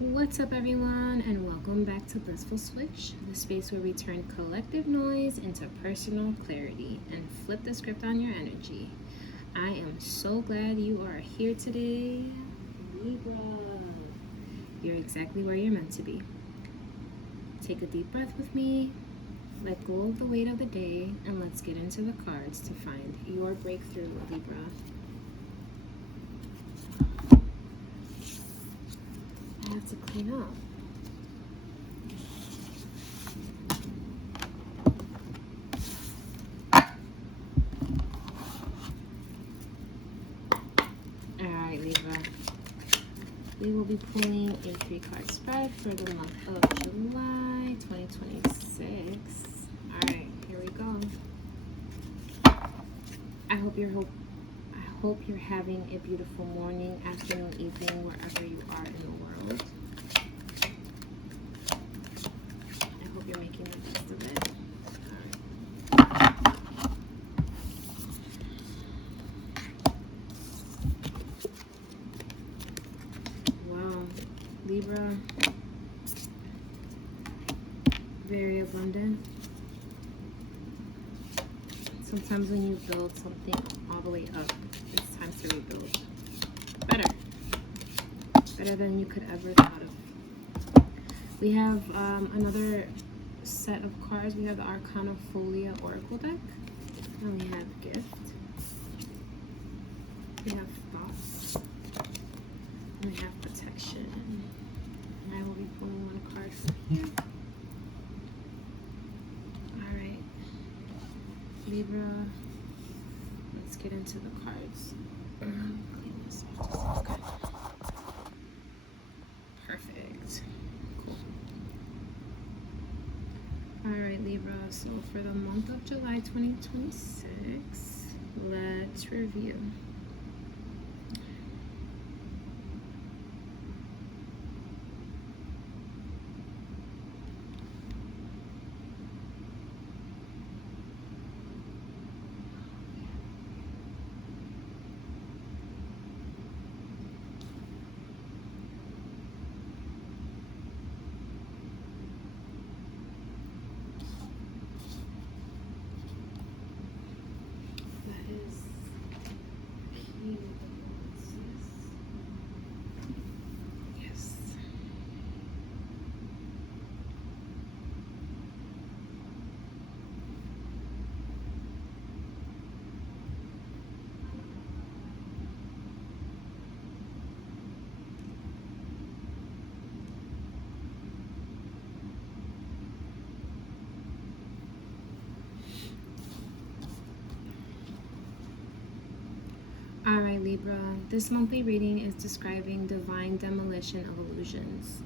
What's up, everyone, and welcome back to Blissful Switch, the space where we turn collective noise into personal clarity and flip the script on your energy. I am so glad you are here today, Libra. You're exactly where you're meant to be. Take a deep breath with me, let go of the weight of the day, and let's get into the cards to find your breakthrough, Libra. I have to clean up. Alright, Libra. We will be pulling a 3-card spread for the month of July 2026. Alright, here we go. I hope you're having a beautiful morning, afternoon, evening, wherever you are in the world. I hope you're making the best of it. Wow, Libra, very abundant. Sometimes when you build something all the way up, it's time to rebuild. Better than you could ever thought of. We have another set of cards. We have the Arcana Folia Oracle deck. And we have Gift. We have Thoughts. And we have Protection. And I will be pulling one card from here. Alright. Libra. Let's get into the cards. Clean this off. Okay. Perfect. Cool. Alright, Libra. So for the month of July 2026, let's review. Alright, Libra, this monthly reading is describing divine demolition of illusions.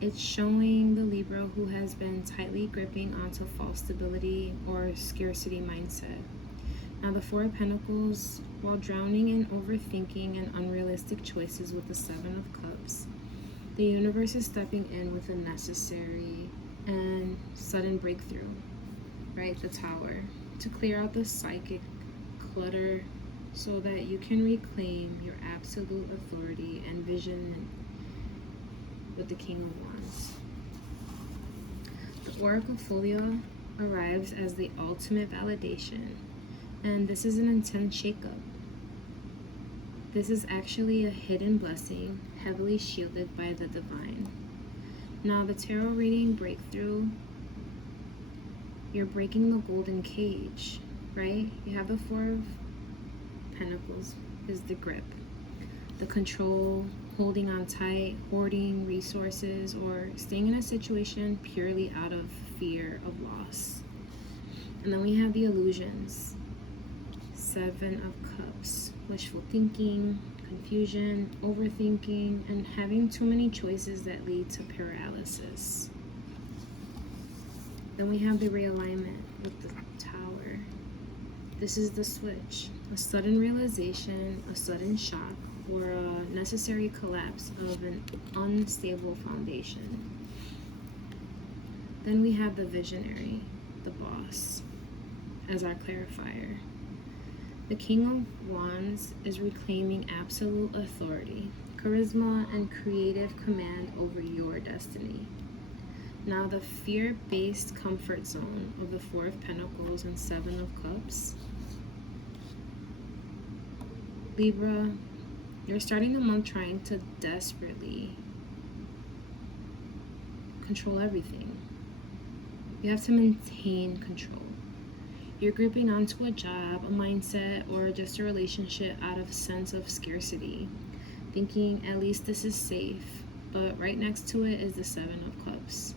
It's showing the Libra who has been tightly gripping onto false stability or scarcity mindset. Now, the Four of Pentacles, while drowning in overthinking and unrealistic choices with the Seven of Cups, the universe is stepping in with a necessary and sudden breakthrough, right? The Tower, to clear out the psychic clutter so that you can reclaim your absolute authority and vision with the King of Wands. The Oracle Folia arrives as the ultimate validation, and this is an intense shakeup. This is actually a hidden blessing, heavily shielded by the divine. Now, the tarot reading breakthrough, you're breaking the golden cage, right? You have the Four of Pentacles is the grip, the control, holding on tight, hoarding resources, or staying in a situation purely out of fear of loss. And then we have the illusions, Seven of Cups, wishful thinking, confusion, overthinking, and having too many choices that lead to paralysis. Then we have the realignment with the Tower. This is the switch, a sudden realization, a sudden shock, or a necessary collapse of an unstable foundation. Then we have the visionary, the boss, as our clarifier. The King of Wands is reclaiming absolute authority, charisma, and creative command over your destiny. Now, the fear-based comfort zone of the Four of Pentacles and Seven of Cups. Libra, you're starting the month trying to desperately control everything. You have to maintain control. You're gripping onto a job, a mindset, or just a relationship out of a sense of scarcity, thinking at least this is safe, but right next to it is the Seven of Cups.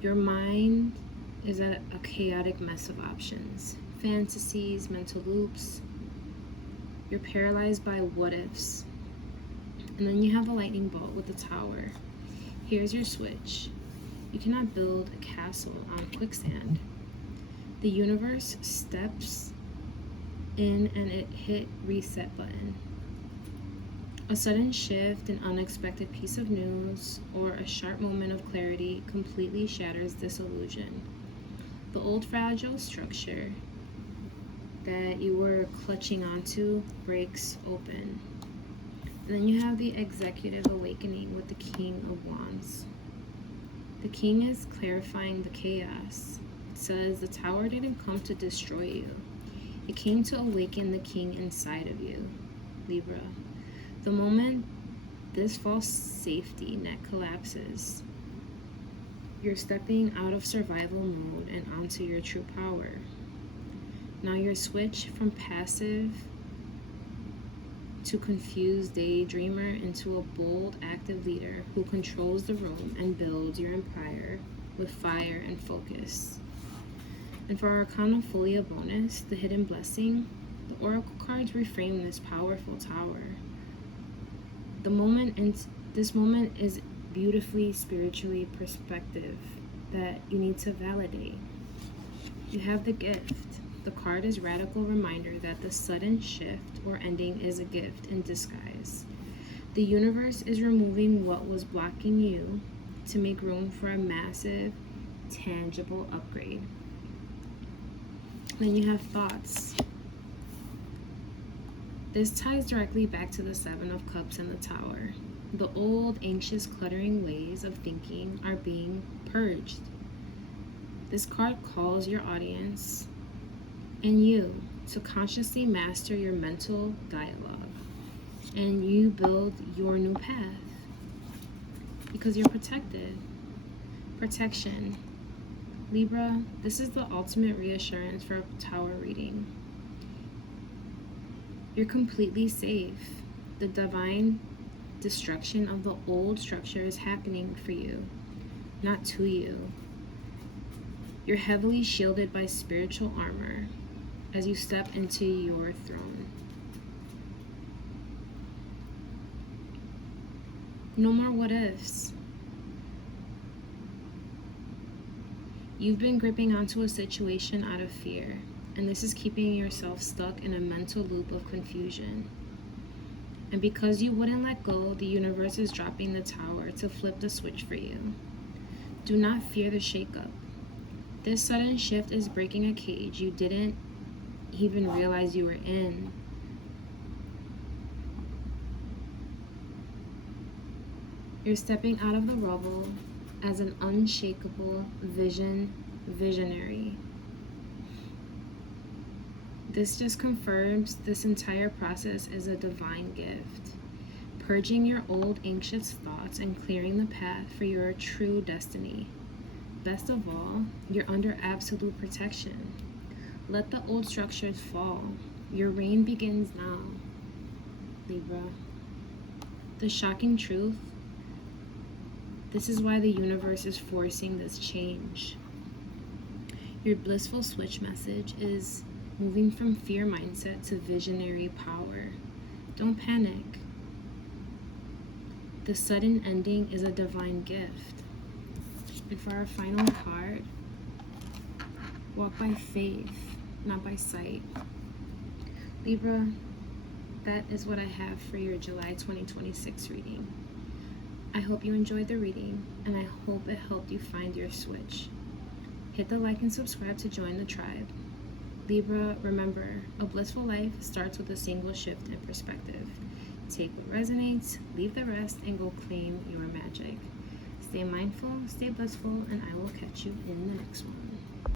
Your mind is a chaotic mess of options, fantasies, mental loops. You're paralyzed by what ifs. And then you have the lightning bolt with the Tower. Here's your switch. You cannot build a castle on quicksand. The universe steps in and it hit reset button. A sudden shift, an unexpected piece of news, or a sharp moment of clarity completely shatters this illusion. The old fragile structure that you were clutching onto breaks open. And then you have the executive awakening with the King of Wands. The King is clarifying the chaos. It says the Tower didn't come to destroy you. It came to awaken the King inside of you, Libra. The moment this false safety net collapses, you're stepping out of survival mode and onto your true power. Now you're switched from passive to confused daydreamer into a bold, active leader who controls the room and builds your empire with fire and focus. And for our Arcana Folia bonus, the Hidden Blessing, the Oracle cards reframe this powerful tower. This moment is beautifully spiritually perspective that you need to validate. You have the gift. The card is radical reminder that the sudden shift or ending is a gift in disguise. The universe is removing what was blocking you to make room for a massive, tangible upgrade. Then you have thoughts. This ties directly back to the Seven of Cups and the Tower. The old, anxious, cluttering ways of thinking are being purged. This card calls your audience and you to consciously master your mental dialogue, and you build your new path because you're protected. Protection. Libra, this is the ultimate reassurance for a Tower reading. You're completely safe. The divine destruction of the old structure is happening for you, not to you. You're heavily shielded by spiritual armor as you step into your throne. No more what ifs. You've been gripping onto a situation out of fear, and this is keeping yourself stuck in a mental loop of confusion. And because you wouldn't let go, the universe is dropping the Tower to flip the switch for you. Do not fear the shakeup. This sudden shift is breaking a cage you didn't even realize you were in. You're stepping out of the rubble as an unshakable visionary. This just confirms this entire process is a divine gift, purging your old anxious thoughts and clearing the path for your true destiny. Best of all, you're under absolute protection. Let the old structures fall. Your reign begins now, Libra. The shocking truth, this is why the universe is forcing this change. Your blissful switch message is moving from fear mindset to visionary power. Don't panic. The sudden ending is a divine gift. And for our final card, walk by faith, not by sight. Libra, that is what I have for your July 2026 reading. I hope you enjoyed the reading, and I hope it helped you find your switch. Hit the like and subscribe to join the tribe. Libra, remember, a blissful life starts with a single shift in perspective. Take what resonates, leave the rest, and go claim your magic. Stay mindful, stay blissful, and I will catch you in the next one.